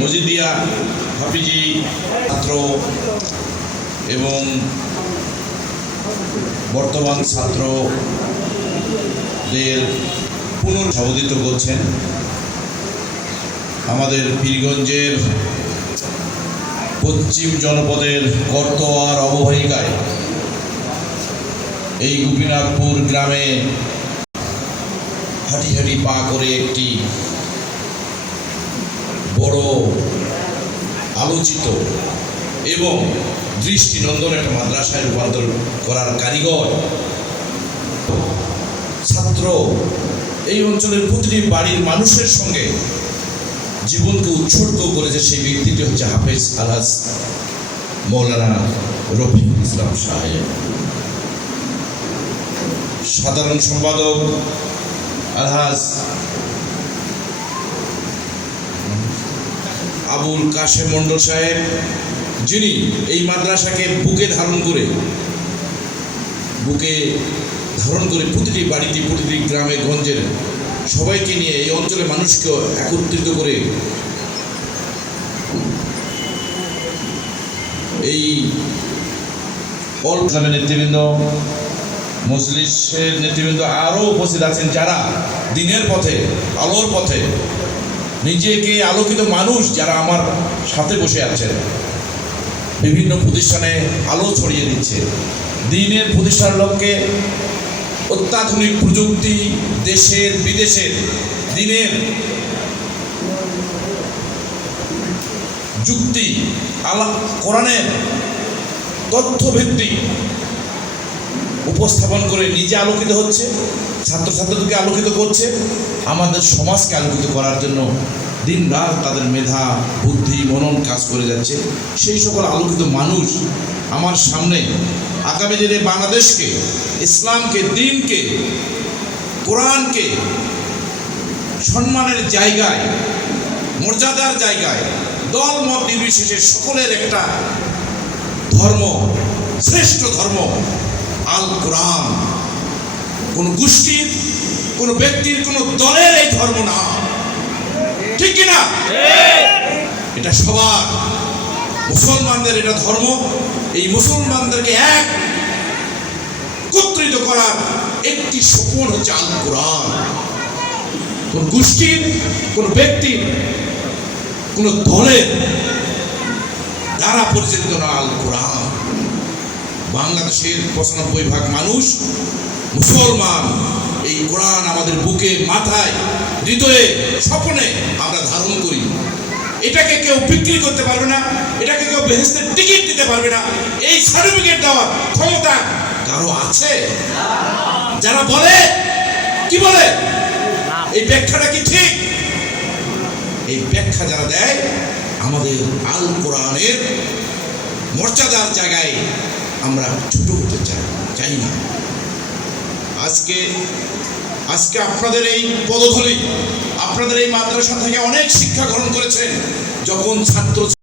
মজিদিয়া, হাফিজি, ছাত্র এবং বর্তমান ছাত্রদের পুনঃসভাপতিত্ব করছেন আমাদের পীরগঞ্জের পশ্চিম জনপদের কর্তোয়ার অববাহিকায় এই গোপীনাথপুর গ্রামে হাঁটি হাঁটি পা করে একটি বড় আলোচিত এবং দৃষ্টিনন্দন একটা মাদ্রাসায় রূপান্তর করার কারিগর। ছাত্র, এই অঞ্চলের প্রতিটি বাড়ির মানুষের সঙ্গে জীবনকে উৎসর্গ করেছে সেই ব্যক্তিটি হচ্ছে হাফেজ আলহাজ মৌলানা রফিকুল ইসলাম সাহেব। সাধারণ সম্পাদক আলহাজ আবুল কাশেম মন্ডল সাহেব, যিনি এই মাদ্রাসাকে বুকে ধারণ করে, বুকে ধারণ করে প্রতিটি বাড়িতে, প্রতিটি গ্রামে, গঞ্জের সবাইকে নিয়ে এই অঞ্চলের মানুষকে একত্রিত করে এই অল ইসলামের নেতৃবৃন্দ, মজলিসের নেতৃবৃন্দ আরও উপস্থিত আছেন যারা দিনের পথে, আলোর পথে নিজেকে আলোকিত মানুষ যারা আমার সাথে বসে আছেন। বিভিন্ন প্রতিষ্ঠানে আলো ছড়িয়ে দিচ্ছে। দিনের প্রতিষ্ঠার লক্ষ্যে অত্যাধুনিক প্রযুক্তি দেশের, বিদেশের দিনের যুক্তি, আলা, কোরআনের তথ্যভিত্তিক উপস্থাপন করে নিজে আলোকিত হচ্ছে, ছাত্রছাত্রীদেরকে আলোকিত করছে, আমাদের সমাজকে আলোকিত করার জন্য দিন রাত তাদের মেধা, বুদ্ধি, মনন কাজ করে যাচ্ছে। সেই সকল আলোকিত মানুষ আমার সামনে আগামী দিনে বাংলাদেশকে, ইসলামকে, দিনকে, কোরআনকে সম্মানের জায়গায়, মর্যাদার জায়গায়, দল, মত নির্বিশেষে সকলের একটা ধর্ম, শ্রেষ্ঠ ধর্ম আল কোরআন কোন গোষ্ঠীর কোন ব্যক্তির, কোন দলের এই ধর্ম না। ঠিক কিনা এটা সবার। মুসলমানদের এটা ধর্ম। এই মুসলমানদেরকে এক একত্রিত করার একটি স্বপন হচ্ছে আল কোরআন কোন গোষ্ঠীর কোন ব্যক্তির কোন দলের দ্বারা পরিচালিত না আল কোরআন বাংলাদেশের পঁচানব্বই ভাগ মানুষ মুসলমান। এই কোরআন আমাদের বুকে, মাথায়, হৃদয়ে, স্বপ্নে আমরা ধারণ করি। এটাকে কেউ বিক্রি করতে পারবে না, এটাকে কেউ বেহেস্তের টিকিট দিতে পারবে না। এই সার্টিফিকেট দেওয়ার ক্ষমতা কারও আছে? যারা বলে, কি বলে? এই ব্যাখ্যাটা কি ঠিক? এই ব্যাখ্যা যারা দেয়, আমাদের আল কোরআনের মর্যাদার জায়গায় আমরা ছোট হতে চাই চাই না। আজকে আজকে আপনাদের এই পদধূলি, আপনাদের এই মাদ্রাসা থেকে অনেক শিক্ষা গ্রহণ করেছেন, যখন ছাত্র